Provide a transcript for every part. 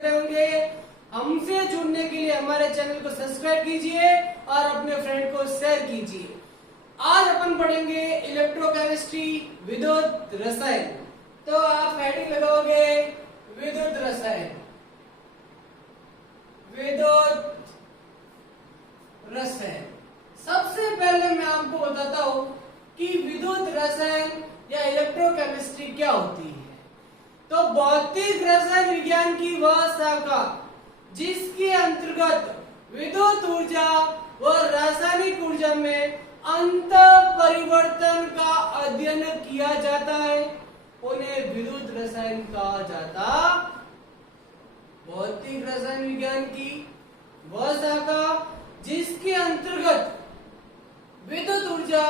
होंगे। हमसे जुड़ने के लिए हमारे चैनल को सब्सक्राइब कीजिए और अपने फ्रेंड को शेयर कीजिए। आज अपन पढ़ेंगे इलेक्ट्रोकेमिस्ट्री, विद्युत रसायन। तो आप हेडिंग लगाओगे विद्युत रसायन, विद्युत रसायन। सबसे पहले मैं आपको बताता हूं कि विद्युत रसायन या इलेक्ट्रोकेमिस्ट्री क्या होती है। तो भौतिक रसायन विज्ञान की वह शाखा जिसके अंतर्गत विद्युत ऊर्जा व रासायनिक ऊर्जा में अंतर परिवर्तन का अध्ययन किया जाता है, उन्हें विद्युत रसायन कहा जाता। भौतिक रसायन विज्ञान की वह शाखा जिसके अंतर्गत विद्युत ऊर्जा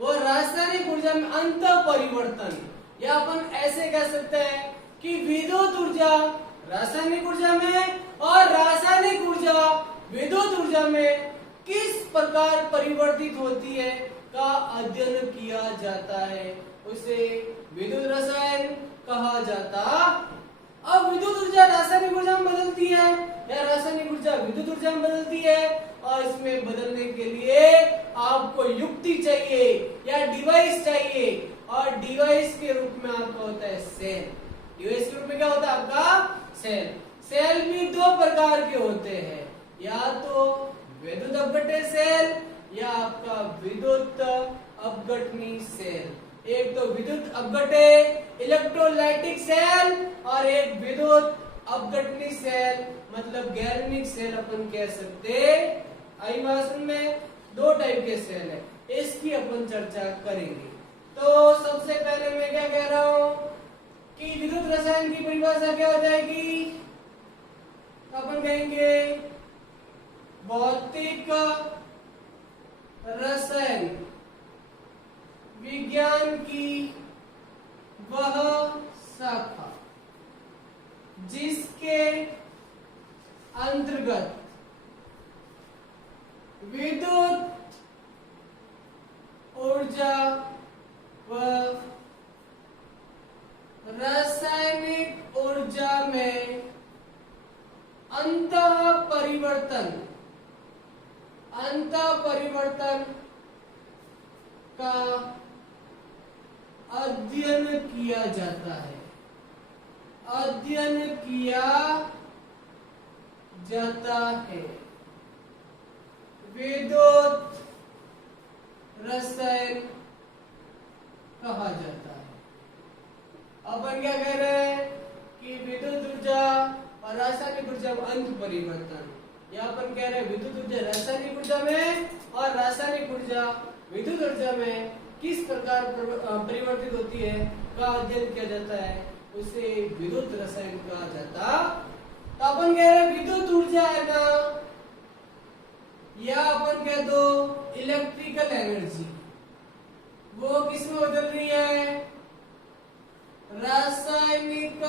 व रासायनिक ऊर्जा में अंतर परिवर्तन, या अपन ऐसे कह सकते हैं कि विद्युत ऊर्जा रासायनिक ऊर्जा में और रासायनिक ऊर्जा विद्युत ऊर्जा में किस प्रकार परिवर्तित होती है का अध्ययन किया जाता है, उसे विद्युत रसायन कहा जाता। अब विद्युत ऊर्जा रासायनिक ऊर्जा में बदलती है या रासायनिक ऊर्जा विद्युत ऊर्जा में बदलती है, और इसमें बदलने के लिए आपको युक्ति चाहिए या डिवाइस चाहिए, और डिवाइस के रूप में आपका होता है सेल। डिवाइस के रूप में क्या होता है आपका सेल। सेल भी दो प्रकार के होते हैं, या तो विद्युत अपघट्य सेल या आपका विद्युत अपघटनी सेल। एक तो विद्युत अपघट्य इलेक्ट्रोलाइटिक सेल और एक विद्युत अपघटनी सेल मतलब गैल्वेनिक सेल अपन कह सकते। आई भाषण में दो टाइप के सेल है, इसकी अपन चर्चा करेंगे। तो सबसे पहले मैं क्या कह रहा हूं कि विद्युत रसायन की परिभाषा क्या हो जाएगी, अपन कहेंगे भौतिक रसायन विज्ञान की वह शाखा जिसके अंतर्गत विद्युत ऊर्जा व रासायनिक ऊर्जा में अंतः परिवर्तन का अध्ययन किया जाता है, अध्ययन किया जाता है, विद्युत रसायन कहा जाता है। अपन क्या कह रहे हैं कि विद्युत ऊर्जा और रासायनिक ऊर्जा में अंत परिवर्तन, यहाँ अपन कह रहे हैं विद्युत ऊर्जा रासायनिक ऊर्जा में और रासायनिक ऊर्जा विद्युत ऊर्जा में किस प्रकार परिवर्तित होती है का अध्ययन किया जाता है, उसे विद्युत रसायन कहा जाता। तो अपन कह रहे हैं विद्युत ऊर्जा है ना, या अपन कह दो इलेक्ट्रिकल एनर्जी, वो किसमें बदल रही है, रासायनिक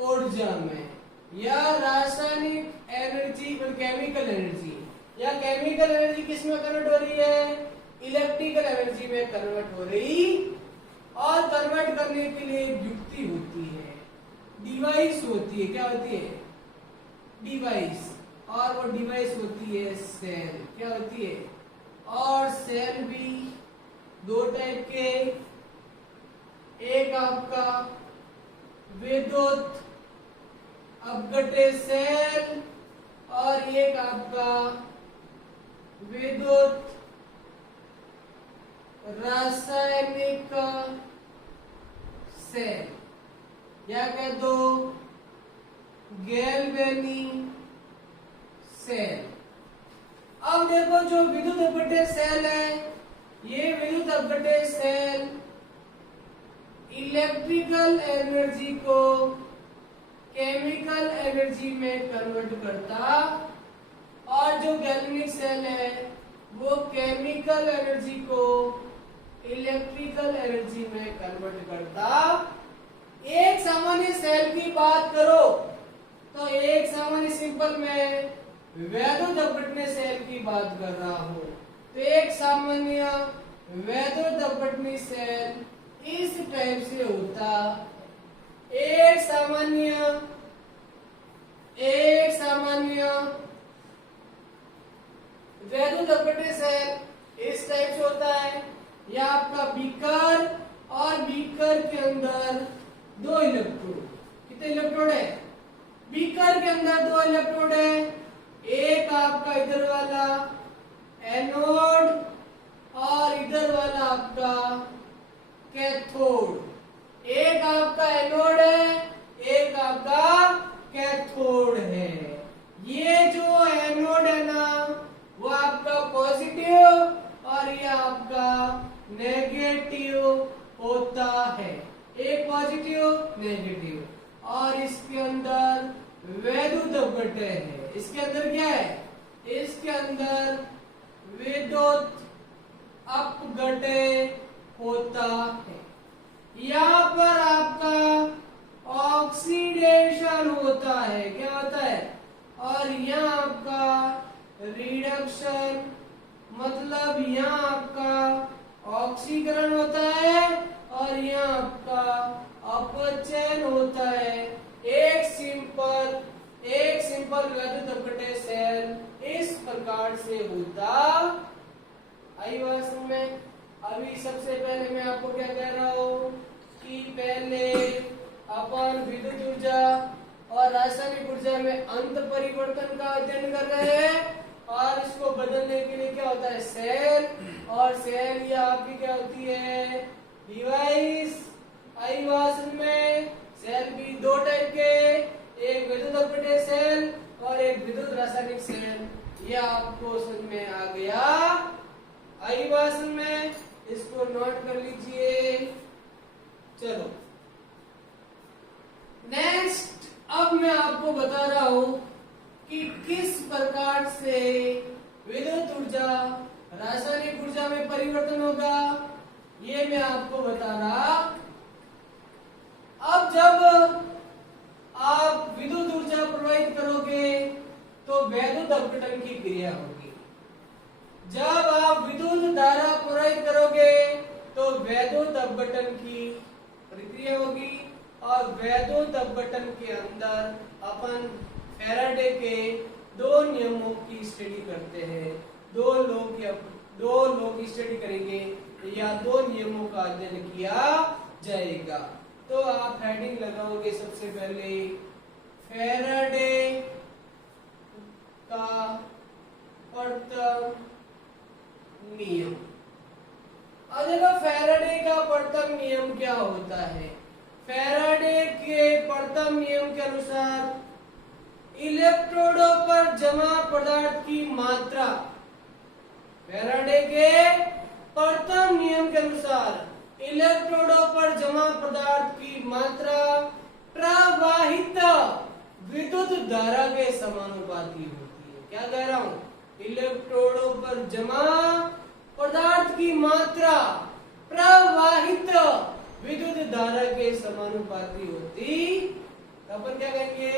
ऊर्जा में, या रासायनिक एनर्जी केमिकल एनर्जी, या केमिकल एनर्जी किसमें कन्वर्ट हो रही है, इलेक्ट्रिकल एनर्जी में कन्वर्ट हो रही। और कन्वर्ट करने के लिए एक युक्ति होती है, डिवाइस होती है। क्या होती है, डिवाइस, और वो डिवाइस होती है सेल। क्या होती है, और सेल भी दो टाइप के, एक आपका विद्युत अपघट्य सेल और एक आपका विद्युत रासायनिक सेल, या कह दो गैल्वेनिक सेल। अब देखो जो विद्युत अपघट्य सेल है, ये विद्युत अपघट्य सेल इलेक्ट्रिकल एनर्जी को केमिकल एनर्जी में कन्वर्ट करता, और जो गैल्वेनिक सेल है वो केमिकल एनर्जी को इलेक्ट्रिकल एनर्जी में कन्वर्ट करता। एक सामान्य सेल की बात करो तो एक सामान्य सिंपल में विद्युत अपघटन सेल की बात कर रहा हूं, तो एक सामान्य विद्युत अपघटन सेल इस टाइप से होता। एक सामान्य एक सामान्य वैद्युत अपघट्य सेल इस टाइप से होता है। यह आपका बीकर और बीकर के अंदर दो इलेक्ट्रोड, कितने इलेक्ट्रोड है? बीकर के अंदर दो इलेक्ट्रोड है, एक आपका इधर वाला एनोड और इधर वाला आपका कैथोड। एक आपका एनोड है, एक आपका कैथोड है। ये जो एनोड है ना वो आपका पॉजिटिव और ये आपका नेगेटिव होता है, एक पॉजिटिव नेगेटिव। और इसके अंदर वैद्युत अपघट्य है। इसके अंदर क्या है? इसके अंदर विद्युत अपघट्य होता है। यहाँ पर आपका ऑक्सीडेशन होता है, क्या होता है? और यहाँ आपका रिडक्शन, मतलब यहाँ आपका ऑक्सीकरण होता है और यहाँ आपका अपचयन होता है। एक सिंपल वैद्युत अपघट्य सेल इस प्रकार से होता। आई बात समझ में? अभी सबसे पहले मैं आपको क्या कह रहा हूँ कि पहले अपन विद्युत ऊर्जा और रासायनिक ऊर्जा में अंत परिवर्तन का अध्ययन कर रहे हैं और इसको बदलने के लिए क्या होता है? सेल। और सेल ये आपकी क्या होती है? डिवाइस। आई बात में? सेल भी दो टाइप के, एक विद्युत अपघट्य सेल और एक विद्युत रासायनिक सेल। यह आपको समझ में आ गया? आई बात में? इसको नोट कर लीजिए। चलो नेक्स्ट, अब मैं आपको बता रहा हूं कि किस प्रकार से विद्युत ऊर्जा रासायनिक ऊर्जा में परिवर्तन होगा, ये मैं आपको बता रहा। अब जब आप विद्युत ऊर्जा प्रवाहित करोगे तो वैद्युत अपघटन की क्रिया होगी। जब आप विद्युत धारा प्रवाहित करोगे तो वैद्युत अपघटन की प्रक्रिया होगी। और वैद्युत अपघटन के अंदर अपन फैराडे के दो नियमों की स्टडी करते हैं। दो लोग स्टडी करेंगे या दो नियमों का अध्ययन किया जाएगा। तो आप हेडिंग लगाओगे सबसे पहले फैराडे का प्रथम नियम। अब देखो फैराडे का प्रथम नियम क्या होता है। फैराडे के प्रथम नियम के अनुसार इलेक्ट्रोडों पर जमा पदार्थ की मात्रा, फैराडे के प्रथम नियम के अनुसार इलेक्ट्रोडों पर जमा पदार्थ की मात्रा प्रवाहित विद्युत धारा के समानुपाती होती है। क्या कह रहा हूं? इलेक्ट्रोडों पर जमा पदार्थ की मात्रा प्रवाहित विद्युत धारा के समानुपाती होती। तो अपन क्या कहेंगे?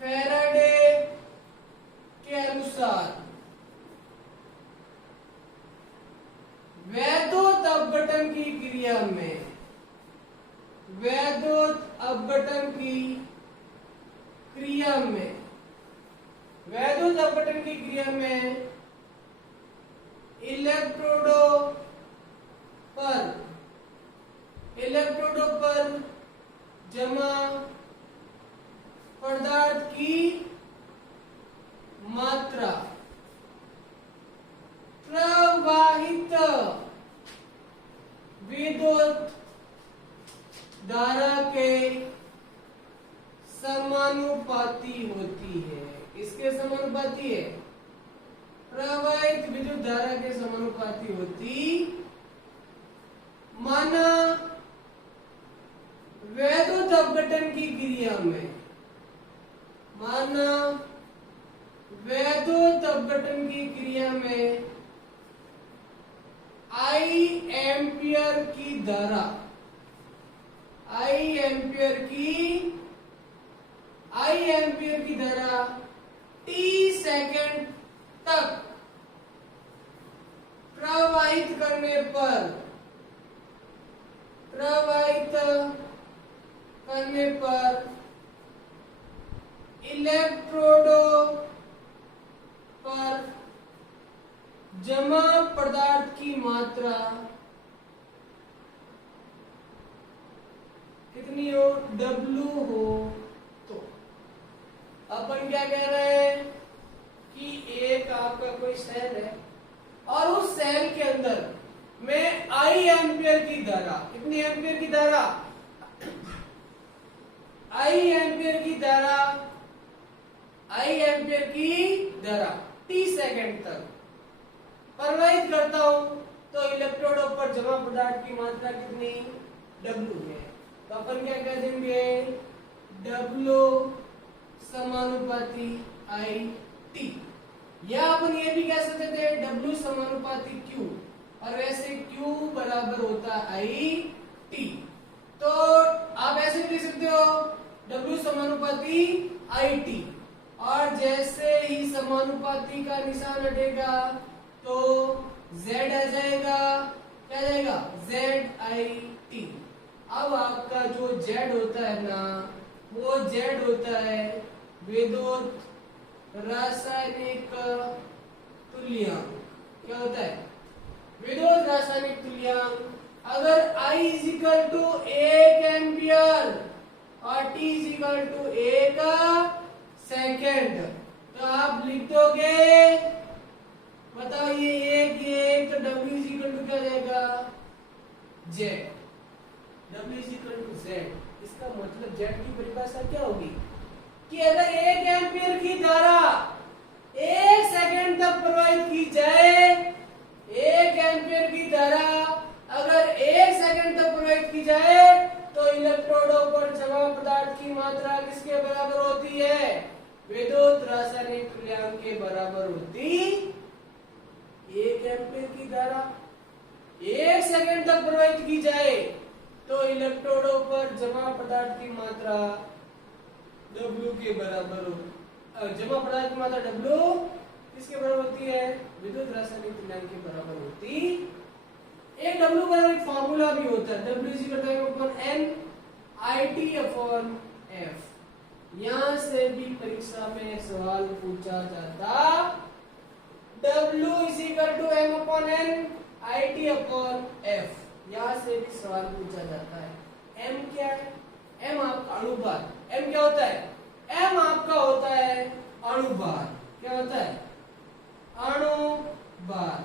फैराडे के अनुसार वैद्युत अपघटन की क्रिया में, वैद्युत अपघटन की क्रिया में, वैद्युत अपघटन की क्रिया में इलेक्ट्रोडों पर जमा पदार्थ की मात्रा प्रवाहित विद्युत धारा के समानुपाती होती है। किसके समानुपाती है? प्रवाहित विद्युत धारा के समानुपाती होती। माना वैद्युत अपघटन की क्रिया में, माना वैद्युत अपघटन की क्रिया में आई एम्पियर की धारा, आई एम्पियर की धारा टी सेकंड तक प्रवाहित करने पर इलेक्ट्रोडों पर जमा पदार्थ की मात्रा कितनी हो, W हो, तो अपन क्या कह रहे हैं कि एक आपका कोई सेल है और उस सेल के अंदर में आई एम्पियर की धारा, कितनी एम्पियर की धारा, आई एम्पियर की धारा, आई एम्पियर की धारा t सेकंड तक प्रवाहित करता हूं, तो इलेक्ट्रोडों पर जमा पदार्थ की मात्रा कितनी, W है। तो अपन क्या कह देंगे, W समानुपाती आई टी, या अपन ये भी कह सकते थे W समानुपाती Q, और वैसे Q बराबर होता है आई टी। तो आप ऐसे भी लिख सकते हो W समानुपाती आई टी, और जैसे ही समानुपाती का निशान हटेगा तो Z आ जाएगा, क्या आ जाएगा, Z आई टी। अब आपका जो Z होता है ना, वो Z होता है विद्युत रासायनिक तुल्यांक। क्या होता है, विद्युत रासायनिक तुल्यांक। अगर I is equal to 1 ampere और T is equal to 1 second, तो आप लिख दोगे, बताओ ये एक, तो W इज इक्वल टू क्या जाएगा, Z, W is equal to Z। इसका मतलब Z की परिभाषा क्या होगी कि अगर 1 एम्पियर की धारा 1 सेकंड तक प्रवाहित की जाए, 1 एम्पियर की धारा अगर 1 सेकंड तक प्रवाहित की जाए, तो इलेक्ट्रोडों पर जमा पदार्थ की मात्रा किसके बराबर होती है, विद्युत रासायनिक तुल्यांक के बराबर होती। 1 एम्पियर की धारा 1 सेकंड तक प्रवाहित की जाए, तो इलेक्ट्रोडों पर जमा पदार्थ की मात्रा W के बराबर हो, जमा पदार्थ की मात्रा W किसके बराबर होती है, विद्युत रासायनिक तुल्यांक के बराबर होती। एक W का एक फार्मूला भी होता है, W is equal to N IT upon F। यहां से भी परीक्षा में सवाल पूछा जाता, W is equal to M upon N IT upon F। यहां से भी सवाल पूछा जाता है। M क्या है, M आपका अणुभार। M क्या होता है, M आपका होता है अणुभार। क्या होता है, अणुभार।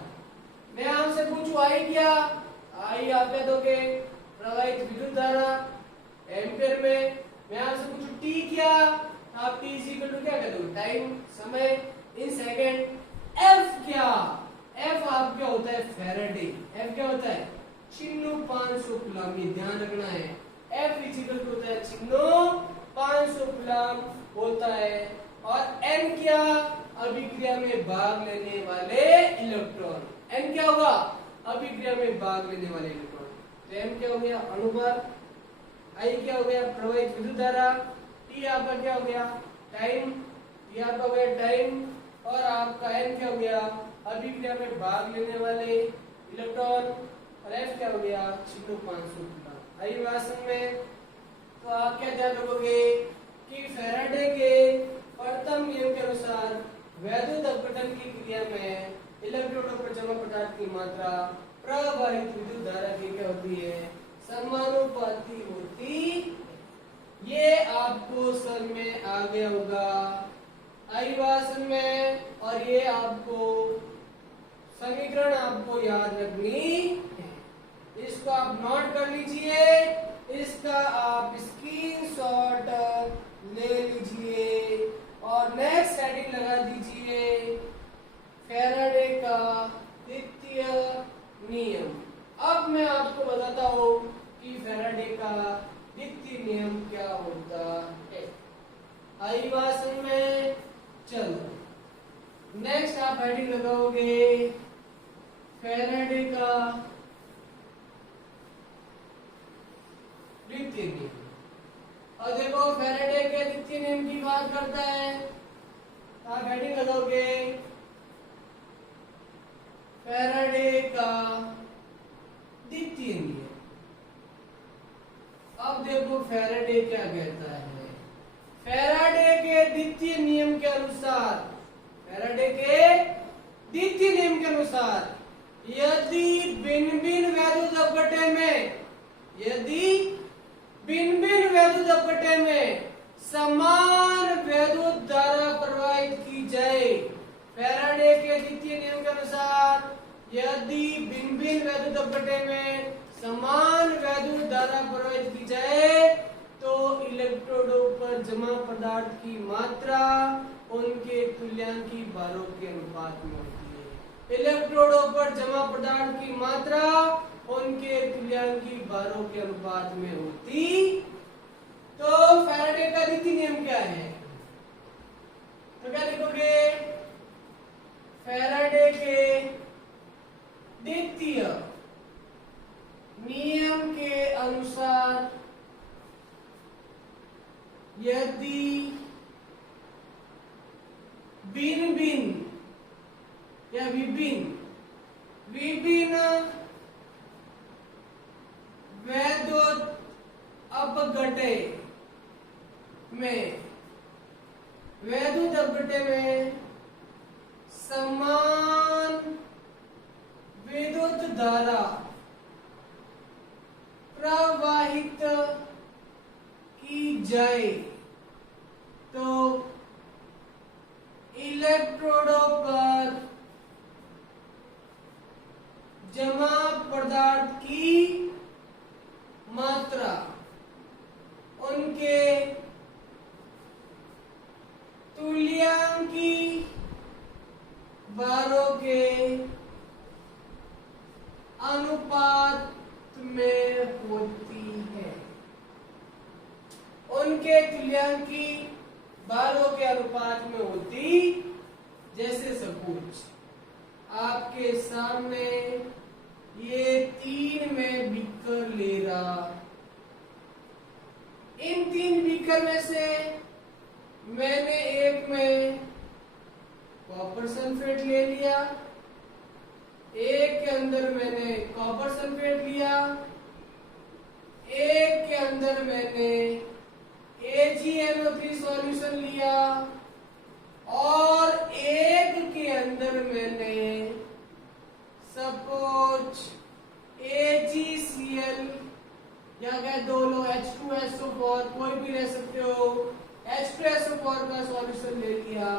मैं आपसे पूछूं I क्या, I आप कह दोगे प्रवाहित विद्युत धारा एम्पियर में। मैं आपसे पूछूं T क्या, आप T इज इक्वल टू क्या कह दोगे, टाइम, समय इन सेकंड। F क्या, F आप क्या होता है फैराडे। F क्या होता है, चिन्ह 500 कूलम, ये ध्यान रखना है। F इज इक्वल टू होता है चिन्ह 500 कूलम होता है। और N क्या, अभिक्रिया में भाग लेने वाले इलेक्ट्रॉन। N क्या होगा, अभिक्रिया में भाग लेने वाले इलेक्ट्रॉन। तो M क्या हो गया, अणुभार। I क्या हो गया, प्रवाहित विद्युत धारा। T आपका क्या हो गया, टाइम, T आपका हो गया टाइम। और आपका N क्या हो गया, अभिक्रिया में भाग लेने वाले इलेक्ट्रॉन। और F क्या हो गया, चिन्ह 500 कूलम। आई भाषण में तो आप क्या ध्यान रखोगे कि फैराडे के प्रथम नियम के अनुसार वैद्युत अपघटन की क्रिया में इलेक्ट्रोडों पर जमा पदार्थ की मात्रा प्रवाहित विद्युत धारा की क्या होती है, समानुपाती होती। ये आपको समझ में आ गया होगा अभिभाषण में। और ये आपको समीकरण आपको याद रखनी है, इसको आप नोट कर लीजिए, इसका आप स्क्रीनशॉट ले लीजिए और नेक्स्ट हेडिंग लगा दीजिए, फैराडे का द्वितीय नियम। अब मैं आपको बताता हूं कि फैराडे का द्वितीय नियम क्या होता है। अभिभाषण में चलो नेक्स्ट आप हेडिंग लगाओगे फैराडे का द्वितीय नियम। और देखो फैराडे के द्वितीय नियम की बात करता है, आप हेडिंग लगाओगे फैराडे का द्वितीय नियम। अब देखो फैराडे क्या कहता है। फैराडे के द्वितीय नियम के अनुसार, फैराडे के द्वितीय नियम के अनुसार यदि भिन्न भिन्न वैद्युत अपघटन में, यदि भिन्न भिन्न वैद्युत अपघटन में समान वैद्युत धारा प्रवाहित की जाए, फैराडे के द्वितीय नियम के अनुसार यदि भिन्न भिन्न वैद्युत अपघटन में समान वैद्युत धारा प्रवाहित की जाए तो इलेक्ट्रोडों पर जमा पदार्थ की मात्रा उनके तुल्यांकी भारों के अनुपात में होती है। इलेक्ट्रोडों पर जमा पदार्थ की मात्रा उनके तुल्यांकी भारों के अनुपात में होती। तो फैराडे का द्वितीय नियम क्या है? तो क्या लिखोगे? फैराडे के द्वितीय नियम के अनुसार यदि भिन्न भिन्न या विभिन्न वैद्युत अपघटन में, वैद्युत अपघटन में समान विद्युत धारा प्रवाहित की जाए तो इलेक्ट्रोडों पर जमा पदार्थ की मात्रा उनके तुल्यांकी भारों के अनुपात में होती है। उनके तुल्यांकी भारों के अनुपात में होती। जैसे सपोज आपके सामने ये 3 में बीकर ले रहा, इन 3 बीकर में से मैंने एक में कॉपर सल्फेट ले लिया, एक के अंदर मैंने कॉपर सल्फेट लिया, एक के अंदर मैंने AgNO3 सॉल्यूशन लिया और एक के अंदर मैंने सपोज AgCl या क्या दो लो H2SO4 कोई भी ले सकते हो, H2SO4 का सॉल्यूशन ले लिया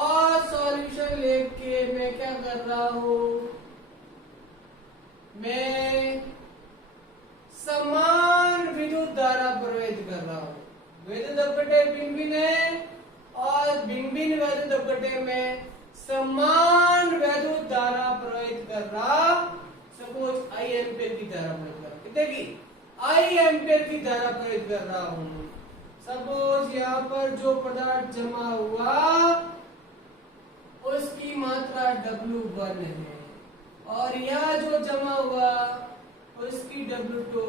और सॉल्यूशन लेके मैं क्या कर रहा हूं, मैं समान विद्युत धारा प्रवाहित कर रहा हूं। वैद्युत अपघटन भिन्न भिन्न है और भिन्न भिन्न वैद्युत अपघटन में समान वैद्युत धारा प्रवाहित कर रहा। सपोज I एम्पियर की धारा प्रवाहित कर, कितने की? I एम्पियर की धारा प्रवाहित कर रहा हूं। सपोज यहाँ पर जो पदार्थ जमा हुआ उसकी मात्रा W1 है और यहाँ जो जमा हुआ उसकी W2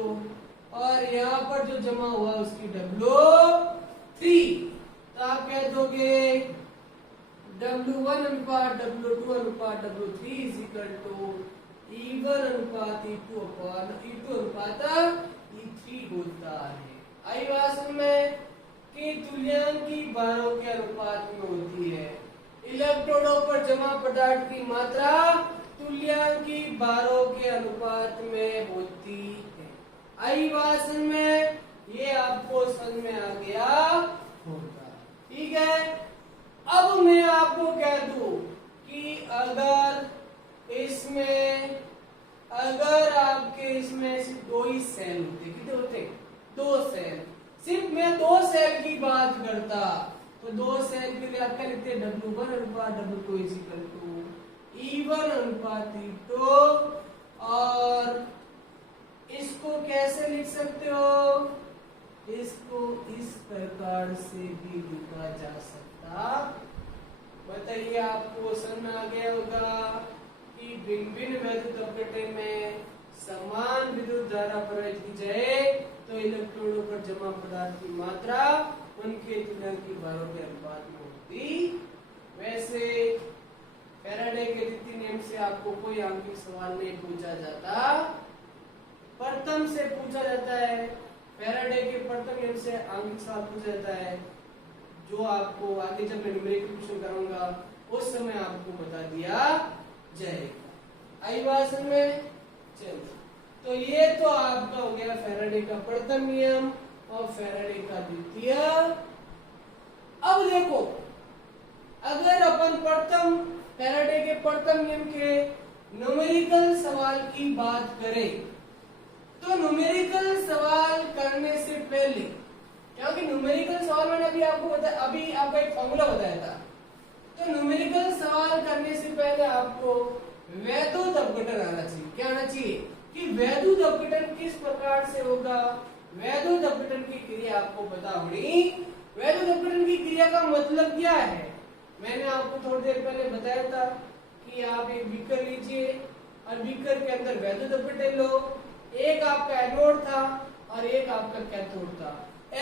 और यहाँ पर जो जमा हुआ उसकी W3। तो आप कह दोगे W1 अनुपात W2 अनुपात W3 is equal to E1 अनुपात E2 अनुपात E3 होता है। आई बात समझ में कि तुल्यांकी भारों के अनुपात में होती है। इलेक्ट्रोडों पर जमा पदार्थ की मात्रा तुल्यांकी भारों के अनुपात में होती है। आई बात समझ में? ये आपको समझ में आ गया होगा, ठीक है। अब मैं आपको कह दूं कि अगर आपके इसमें सिर्फ 2 ही सेल होते, कितने होते? 2 सेल। सिर्फ मैं 2 सेल की बात करता तो 2 सेल के लिए आप क्या लिखते हैं? W1 अनुपात W2 is equal to E1 अनुपात E2। और इसको कैसे लिख सकते हो? इसको इस प्रकार से भी लिखा जा सकता। बताइए, आपको समझ में आ गया होगा कि भिन्न भिन्न वैद्युत अपघटन में समान विद्युत धारा प्रवाहित की जाए तो इलेक्ट्रोडों पर जमा पदार्थ की मात्रा उनके तुल्यांकी भारों के अनुपात में होती। वैसे फैराडे के द्वितीय नियम से आपको कोई आंतरिक सवाल नहीं पूछा जाता। प्रथम से पूछा जाता है फैराडे के प्रथम नियम से आंगिक सवाल पूछा जाता है, जो आपको आगे जब मैं न्यूमेरिकल क्वेश्चन करूंगा उस समय आपको बता दिया जाएगा। आई बात समझ में? चलिए, तो ये तो आपका हो गया फैराडे का प्रथम नियम और फैराडे का द्वितीय। अब देखो, अगर अपन फैराडे के प्रथम नियम के न्यूमेरिकल सवाल की बात करें, तो न्यूमेरिकल सवाल करने से पहले, क्योंकि न्यूमेरिकल सवाल मैंने अभी आपको एक फॉर्मूला बताया था, तो न्यूमेरिकल सवाल करने से पहले आपको वैद्युत अपघटन आना चाहिए। क्या आना चाहिए? कि वैद्युत अपघटन किस प्रकार से होगा, वैद्युत अपघटन की क्रिया आपको पता होनी। वैद्युत अपघटन की क्रिया का मतलब क्या है, मैंने आपको थोड़ी देर पहले बताया था कि आप एक बीकर लीजिए और बीकर के अंदर वैद्युत अपघटन लो। एक आपका एनोड था और एक आपका कैथोड था।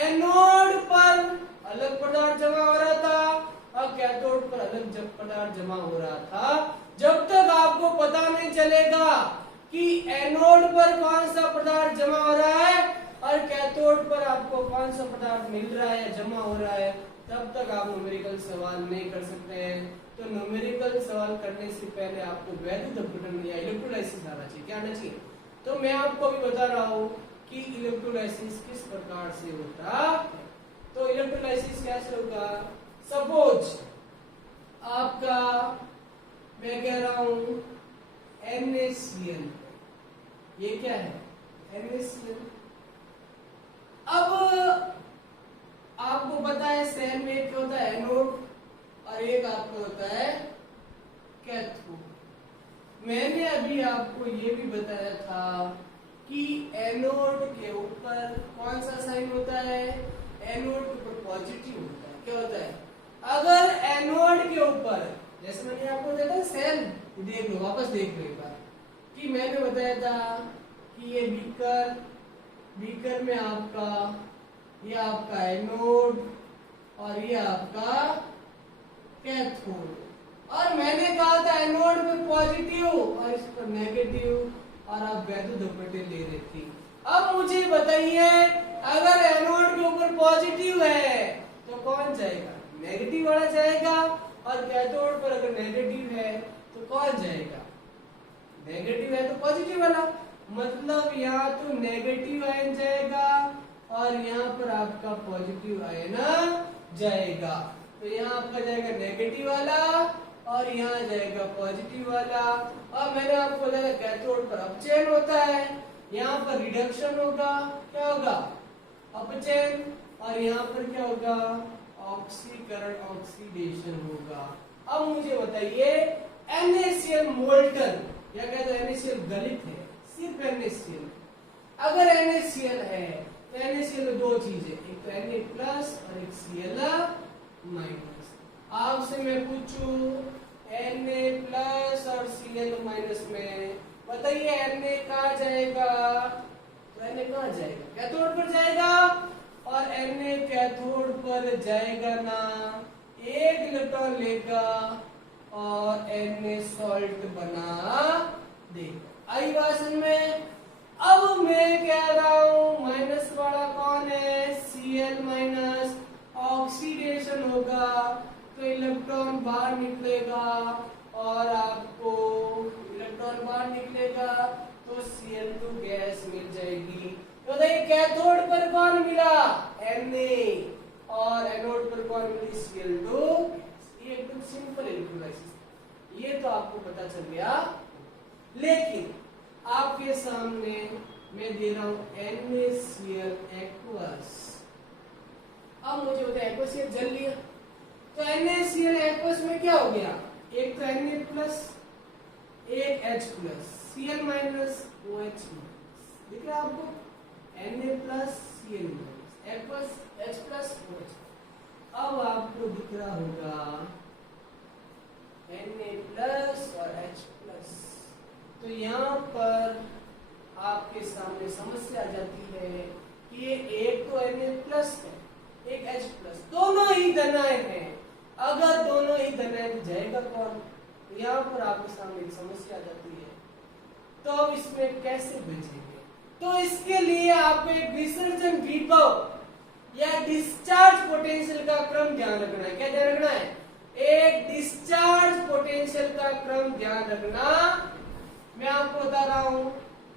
एनोड पर अलग पदार्थ जमा हो रहा था और कैथोड पर अलग पदार्थ जमा हो रहा था। जब तक आपको पता नहीं चलेगा कि एनोड पर कौन सा पदार्थ जमा हो रहा है और कैथोड पर आपको कौन सा पदार्थ मिल रहा है, जमा हो रहा है, तब तक आप न्यूमेरिकल सवाल नहीं कर सकते हैं। तो न्यूमेरिकल सवाल करने से पहले आपको वैद्युत अपघटन या इलेक्ट्रोलाइसिस आना चाहिए। क्या आना चाहिए? तो मैं आपको अभी बता रहा हूं कि इलेक्ट्रोलाइसिस किस प्रकार से होता है। तो इलेक्ट्रोलाइसिस कैसे होगा? सपोज आपका, मैं कह रहा हूं NaCl, ये क्या है? NaCl। अब आपको पता है सेल में एक होता है एनोड और एक आपको होता है कैथोड। मैंने अभी आपको ये भी बताया था कि एनोड के ऊपर कौन सा साइन होता है? एनोड के ऊपर पॉजिटिव होता है। क्या होता है? अगर एनोड के ऊपर, जैसे मैंने आपको बताया था सेल, देख लो, वापस देख लो एक बार, कि मैंने बताया था कि ये बीकर में ये आपका एनोड और ये आपका कैथोड, और मैंने कहा था एनोड पे पॉजिटिव और इस पर नेगेटिव, और आप वैद्युत अपघटन ले रहे थे। अब मुझे बताइए, अगर एनोड के ऊपर पॉजिटिव है तो कौन जाएगा? नेगेटिव वाला जाएगा, और कैथोड पर अगर नेगेटिव है तो कौन जाएगा? नेगेटिव है तो पॉजिटिव वाला। मतलब यहाँ तो नेगेटिव आयन जाएगा और यहाँ पर आपका पॉजिटिव आयन जाएगा। तो यहाँ आपका जाएगा नेगेटिव वाला और यहाँ जाएगा पॉजिटिव वाला। और मैंने आपको बताया कैथोड पर अपचयन होता है, यहाँ पर रिडक्शन होगा। क्या होगा? अपचयन। और यहाँ पर क्या होगा? ऑक्सीकरण, ऑक्सीडेशन होगा। अब मुझे बताइए, NaCl मोल्टन या कहते हैं NaCl गलित है, सिर्फ NaCl। अगर NaCl है तो NaCl में दो चीजें, एक तो Na+ और एक Cl-। आपसे मैं पूछूं Na+ और Cl- में बताइए Na कहाँ जाएगा? तो Na कहाँ जाएगा? कैथोड पर जाएगा, और Na कैथोड पर जाएगा ना, एक इलेक्ट्रॉन लेगा और Na सॉल्ट बना देगा। आई बात समझ में? अब मैं कह रहा हूं माइनस वाला कौन है? Cl-, ऑक्सीडेशन होगा तो इलेक्ट्रॉन बाहर निकलेगा, और आपको इलेक्ट्रॉन बाहर निकलेगा तो Cl2 गैस मिल जाएगी। तो देखिए कैथोड पर कौन मिला? Na, और एनोड पर कौन मिली? Cl2। ये एकदम सिंपल इलेक्ट्रोलाइसिस, ये तो आपको पता चल गया। लेकिन आपके सामने मैं दे रहा हूं NaCl एक्वस। अब मुझे बताया एक्वस ये जल लिया, तो NaCl एक्वस में क्या हो गया? एक तो Na+, एक H+, Cl- OH-। दिख रहा है आपको? Na+, Cl-, aqueous H+, OH। अब आपको दिख रहा होगा Na+ और H+। तो यहाँ पर आपके सामने समस्या आ जाती है कि ये एक तो Na+ है, एक H+, दोनों ही धनायन है। अगर दोनों ही धनायन जाएगा कौन? यहाँ पर आपके सामने एक समस्या आ जाती है। तो अब इसमें कैसे बचेंगे? तो इसके लिए आपको एक विसर्जन विभव या डिस्चार्ज पोटेंशियल का क्रम ध्यान रखना है। क्या ध्यान रखना है? एक डिस्चार्ज पोटेंशियल का क्रम ध्यान रखना। मैं आपको बता रहा हूं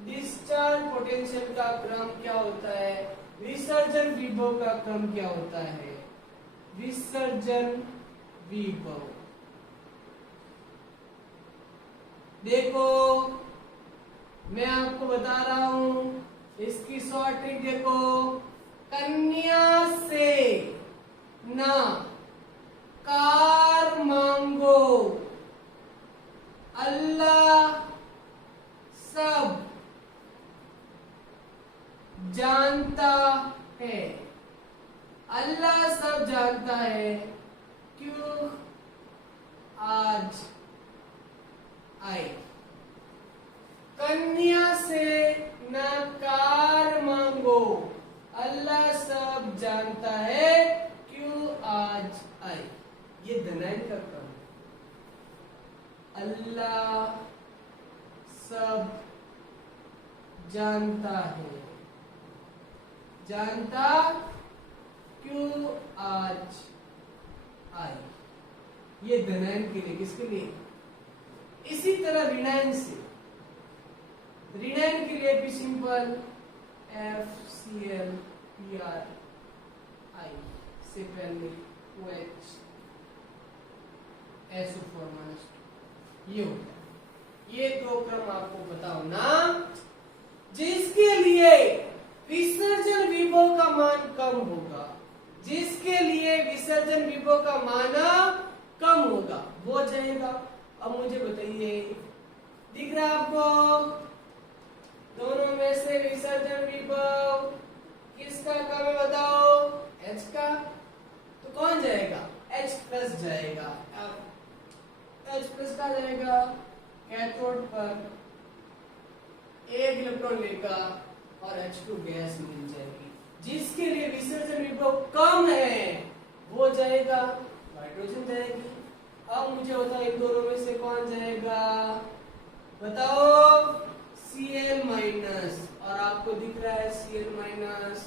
डिस्चार्ज पोटेंशियल का क्रम क्या होता है, विसर्जन विभव का क्रम क्या होता है। विसर्जन विभव देखो मैं आपको बता रहा हूं, इसकी शॉर्ट ट्रिक देखो। कन्या से ना कार मांगो, अल्लाह सब जानता है। अल्लाह सब जानता है, क्यों आज आए। कन्या से ना कार मांगो, अल्लाह सब जानता है, क्यों आज आए। ये धनायन का क्रम। अल्लाह सब जानता है, जानता क्यों आज आए। ये धनायन के लिए, किसके लिए? इसी तरह ऋणायन से, ऋणायन के लिए भी सिंपल FCl PR I से पहले OH SO4 ये होता है। ये दो क्रम आपको बताओ ना, जिसके लिए विसर्जन विभव का मान कम होगा, जिसके लिए विसर्जन विभव का मान कम होगा वो जाएगा। अब मुझे बताइए, दिख रहा है आपको दोनों में से विसर्जन विभव किसका कम है बताओ? H का। तो कौन जाएगा? H प्लस जाएगा। H प्लस का जाएगा, कैथोड पर एक इलेक्ट्रॉन लेगा और H2 गैस मिल जाएगी। जिसके लिए विसर्जन विभव कम है वो जाएगा, हाइड्रोजन जाएगी। अब मुझे बताओ इन दोनों में से कौन जाएगा बताओ? Cl minus. और आपको दिख रहा है Cl माइनस,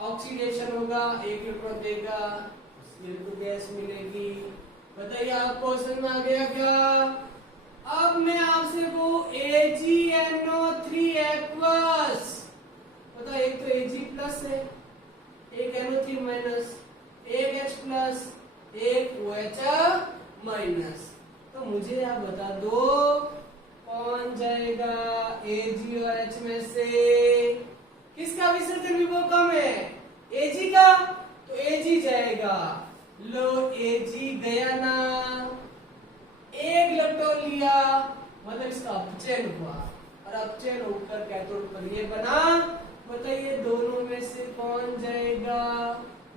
ऑक्सीडेशन होगा, एक इलेक्ट्रॉन देगा, Cl2 गैस मिलेगी। बताइए आपको समझ में आ गया क्या? अब मैं आपसे कहूं AgNO3 एक्वस, बताओ एक तो Ag प्लस है, एक NO3 माइनस, एक H प्लस, एक OH माइनस। तो मुझे आप बता दो कौन जाएगा Ag और H में से? किसका विसर्जन विभव कम है? Ag का। तो Ag जाएगा। लो Ag गया ना, एक इलेक्ट्रॉन लिया मतलब इसका अपचयन हुआ और अपचयन होकर कैथोड पर ये बना। बताइए दोनों में से कौन जाएगा?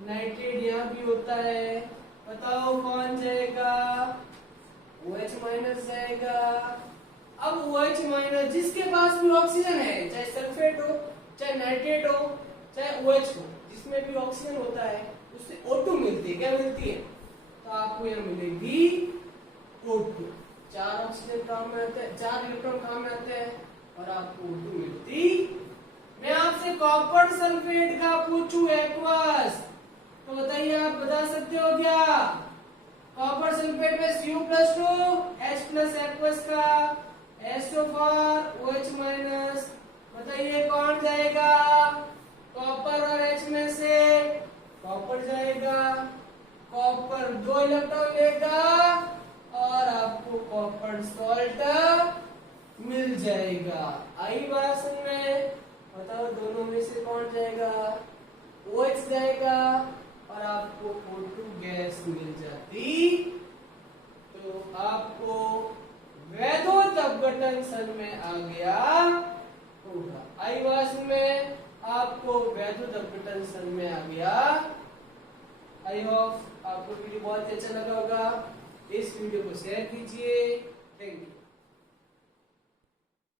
नाइट्रेट यहाँ भी होता है, बताओ कौन जाएगा? OH माइनस जाएगा। अब OH माइनस जिसके पास भी ऑक्सीजन है, चाहे सल्फेट हो, चाहे नाइट्रेट हो, चाहे OH हो, जिसमें भी ऑक्सीजन होता है उससे O2 मिलती है। क्या मिलती है? तो आपको यह मिलेगी O2। 4 ऑक्सीजन काम में आते हैं, 4 इलेक्ट्रॉन काम में आते हैं और आपको O2 मिलती। मैं आपसे कॉपर सल्फेट का पूछूं एक्वस, तो बताइए आप बता सकते हो क्या? कॉपर सल्फेट में Cu+2 H प्लस एक्वस का SO4 OH माइनस। बताइए कौन जाएगा? कॉपर और H में से कॉपर जाएगा। कॉपर 2 इलेक्ट्रॉन लेगा और आपको कॉपर सॉल्ट मिल जाएगा। आई बात समझ में? बताओ दोनों में से कौन जाएगा? OH जाएगा और आपको O2 गैस मिल जाती। तो आपको वैद्युत अपघटन समझ में आ गया होगा। आई बात समझ में? आपको वैद्युत अपघटन समझ में आ गया। आई होप आपको वीडियो बहुत अच्छा लगा होगा। इस वीडियो को शेयर कीजिए। Thank you.